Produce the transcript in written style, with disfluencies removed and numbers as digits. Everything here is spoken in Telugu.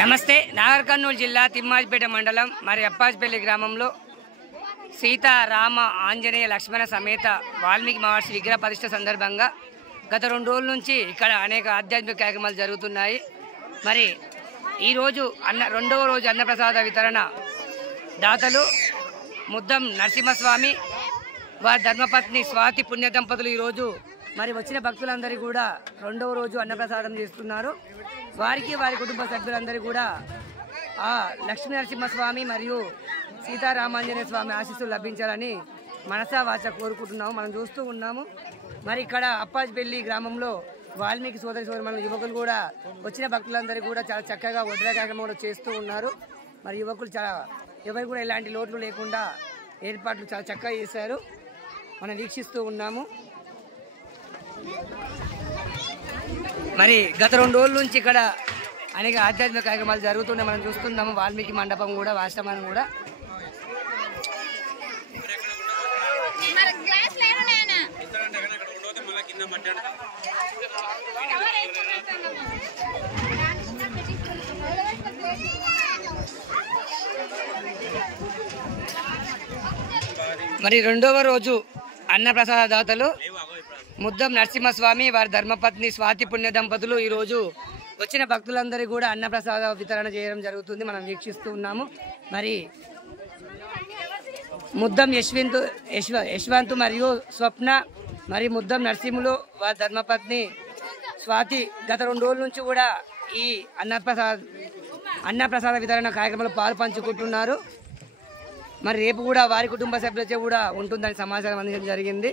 నమస్తే. నాగర్ కర్నూలు జిల్లా తిమ్మాజిపేట మండలం మరి అప్పాజిపల్లి గ్రామంలో సీతారామ ఆంజనేయ లక్ష్మణ సమేత వాల్మీకి మహర్షి విగ్రహ ప్రతిష్ఠ సందర్భంగా గత 2 రోజుల నుంచి ఇక్కడ అనేక ఆధ్యాత్మిక కార్యక్రమాలు జరుగుతున్నాయి. మరి ఈరోజు రెండవ రోజు అన్నప్రసాద వితరణ దాతలు ముద్దం నరసింహస్వామి వారి ధర్మపత్ని స్వాతి పుణ్య దంపతులు ఈరోజు మరి వచ్చిన భక్తులందరికీ కూడా రెండవ రోజు అన్నప్రసాదం చేస్తున్నారు. వారికి వారి కుటుంబ సభ్యులందరికీ కూడా ఆ లక్ష్మీ నరసింహస్వామి మరియు సీతారామాంజనేయ స్వామి ఆశీస్సులు లభించాలని మనసా వాచ కోరుకుంటున్నాము. మనం చూస్తూ ఉన్నాము. మరి ఇక్కడ అప్పాజిపల్లి గ్రామంలో వాల్మీకి సోదరిమణుల యువకులు కూడా వచ్చిన భక్తులందరికీ కూడా చాలా చక్కగా వడ్ర కార్యక్రమాలు చేస్తూ ఉన్నారు. మరి యువకులు ఎవరు కూడా ఎలాంటి లోట్లు లేకుండా ఏర్పాట్లు చాలా చక్కగా చేశారు. మనం వీక్షిస్తూ ఉన్నాము. మరి గత 2 రోజుల నుంచి ఇక్కడ అనేక ఆధ్యాత్మిక కార్యక్రమాలు జరుగుతున్నాయి. మనం చూస్తున్నాము. వాల్మీకి మండపం కూడా ఆశ్రమం కూడా మరి రెండవ రోజు అన్నప్రసాద దాతలు ముద్దం నరసింహస్వామి వారి ధర్మపత్ని స్వాతి పుణ్య దంపతులు ఈరోజు వచ్చిన భక్తులందరికీ కూడా అన్నప్రసాద వితరణ చేయడం జరుగుతుంది. మనం వీక్షిస్తూ ఉన్నాము. మరి ముద్దం యశ్వంత్ మరియు స్వప్న మరి ముద్దం నరసింహులు వారి ధర్మపత్ని స్వాతి గత 2 రోజుల నుంచి కూడా ఈ అన్నప్రసాద వితరణ కార్యక్రమంలో పాలు పంచుకుంటున్నారు. మరి రేపు కూడా వారి కుటుంబ సభ్యులచే కూడా ఉంటుందని సమాచారం అందించడం జరిగింది.